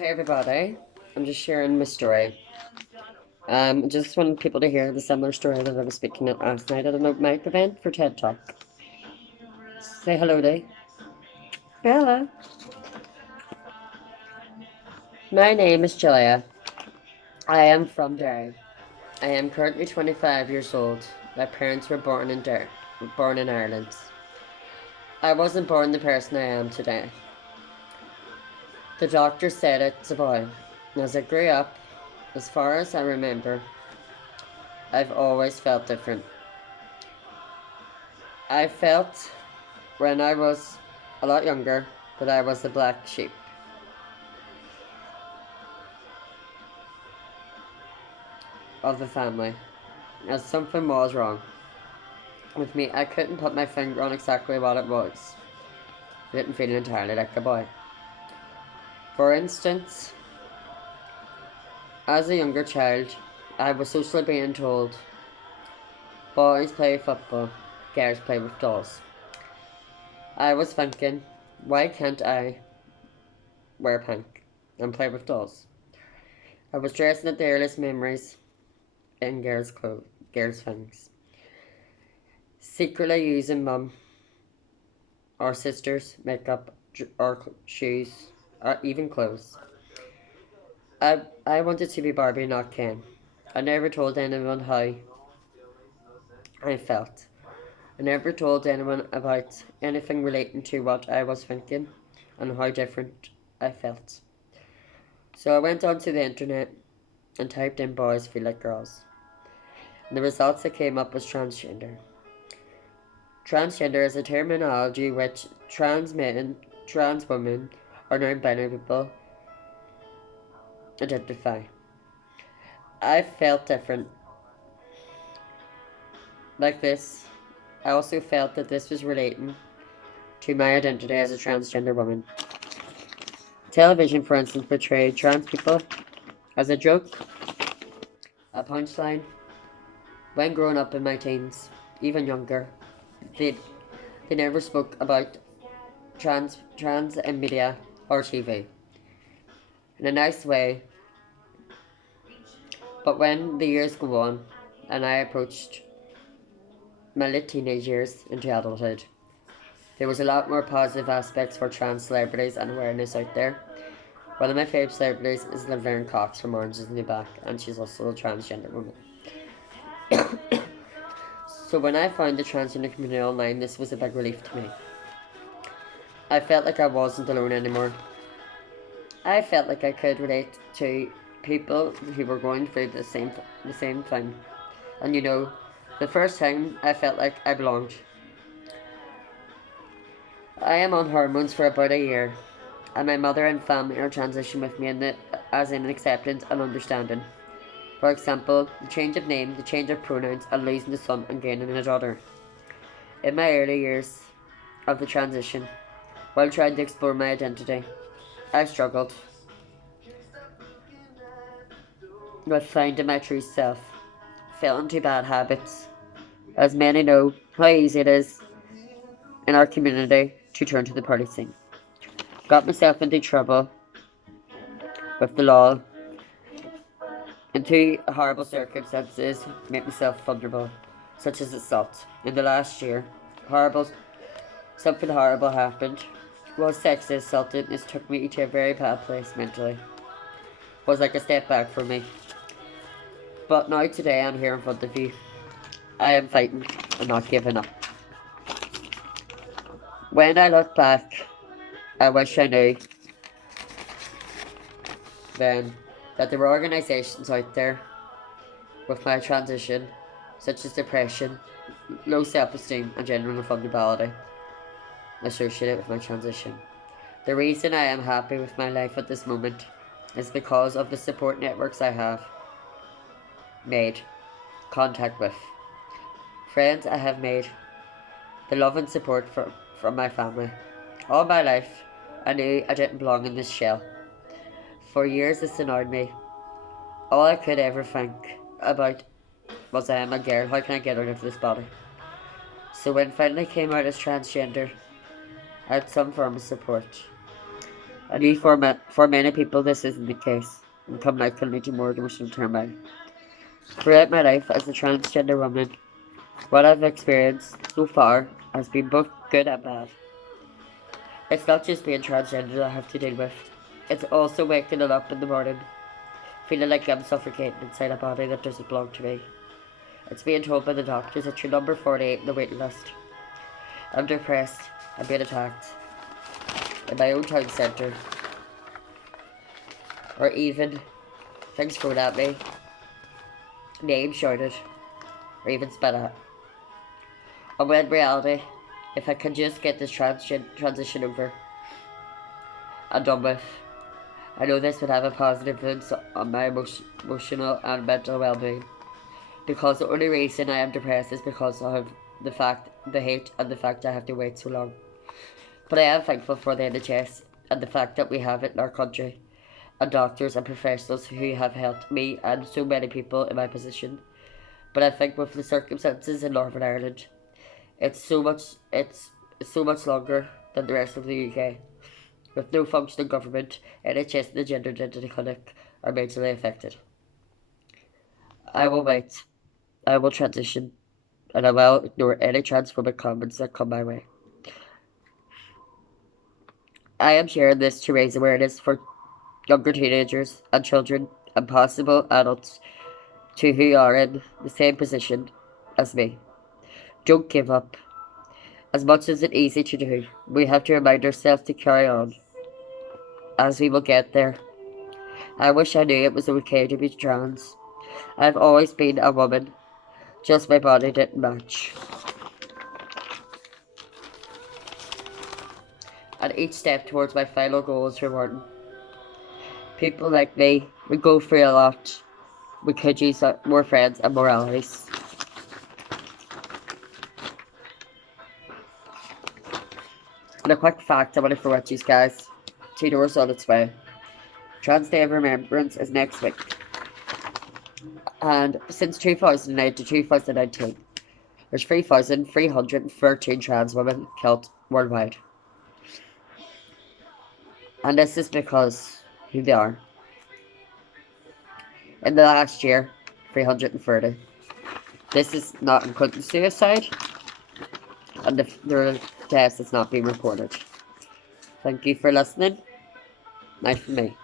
Hey everybody, I'm just sharing my story. I just want people to hear the similar story that I was speaking at last night at an open mic event for TED Talk. Say hello to. Hello. My name is Julia. I am from Derry. I am currently 25 years old. My parents were born in Ireland. I wasn't born the person I am today. The doctor said it's a boy. As I grew up, as far as I remember, I've always felt different. I felt when I was a lot younger that I was the black sheep. Of the family, as something was wrong with me. I couldn't put my finger on exactly what it was. I didn't feel entirely like a boy. For instance, as a younger child, I was socially being told, boys play football, girls play with dolls. I was thinking, why can't I wear pink and play with dolls? I was dressing at the earliest memories in girls' clothes, girls' things. Secretly using mum or sisters' makeup or shoes or even clothes. I wanted to be Barbie, not Ken. I never told anyone how I felt. I never told anyone about anything relating to what I was thinking and how different I felt. So I went onto the internet and typed in boys feel like girls. And the results that came up was transgender. Transgender is a terminology which trans men, trans women, or non-binary people identify. I felt different like this. I also felt that this was relating to my identity as a transgender woman. Television, for instance, portrayed trans people as a joke, a punchline. When growing up in my teens, even younger, they, they never spoke about trans in media or TV in a nice way. But when the years go on and I approached my late teenage years into adulthood, there was a lot more positive aspects for trans celebrities and awareness out there. One of my favourite celebrities is Laverne Cox from Orange is the New Black, and she's also a transgender woman. So when I found the transgender community online, this was a big relief to me. I felt like I wasn't alone anymore. I felt like I could relate to people who were going through the same thing. And the first time I felt like I belonged. I am on hormones for about a year, and my mother and family are transitioning with me as in acceptance and understanding. For example, the change of name, the change of pronouns, and losing a son and gaining a daughter. In my early years of the transition, while trying to explore my identity, I struggled with finding my true self, fell into bad habits, as many know how easy it is in our community to turn to the party scene. Got myself into trouble with the law, into horrible circumstances, made myself vulnerable, such as assault. In the last year, something horrible happened. Was sexually assaulted. This took me to a very bad place mentally. Was like a step back for me. But now today I'm here in front of you. I am fighting and not giving up. When I look back, I wish I knew then that there were organisations out there with my transition, such as depression, low self-esteem and general vulnerability associated with my transition. The reason I am happy with my life at this moment is because of the support networks I have made contact with, friends I have made, the love and support from my family. All my life, I knew I didn't belong in this shell. For years this annoyed me. All I could ever think about was I am a girl, how can I get out of this body? So when I finally came out as transgender, I had some form of support. And for many people, this isn't the case, and come life can lead to more emotional turmoil. Throughout my life as a transgender woman, what I've experienced so far has been both good and bad. It's not just being transgender that I have to deal with. It's also waking up in the morning, feeling like I'm suffocating inside a body that doesn't belong to me. It's being told by the doctors that you're number 48 in the waiting list. I'm depressed. I'm being attacked in my own town centre. Or even things thrown at me, names shouted, or even spat at. And when in reality, if I can just get this transition over and done with, I know this would have a positive influence on my emotional and mental well-being. Because the only reason I am depressed is because of the hate, and the fact I have to wait so long. But I am thankful for the NHS and the fact that we have it in our country, and doctors and professionals who have helped me and so many people in my position. But I think with the circumstances in Northern Ireland, it's so much longer than the rest of the UK. With no functioning government, NHS and the gender identity clinic are majorly affected. I will wait. I will transition, and I will ignore any transphobic comments that come my way. I am sharing this to raise awareness for younger teenagers and children and possible adults to who are in the same position as me. Don't give up. As much as it's easy to do, we have to remind ourselves to carry on, as we will get there. I wish I knew it was okay to be trans. I've always been a woman, just my body didn't match. And each step towards my final goal is rewarding. People like me, we go through a lot. We could use more friends and more allies. And a quick fact I want to throw at you guys. 2 doors on its way. Trans Day of Remembrance is next week. And since 2008 to 2019, there's 3,313 trans women killed worldwide. And this is because who they are. In the last year, 330. This is not including suicide, and the deaths has not been reported. Thank you for listening. Night for me.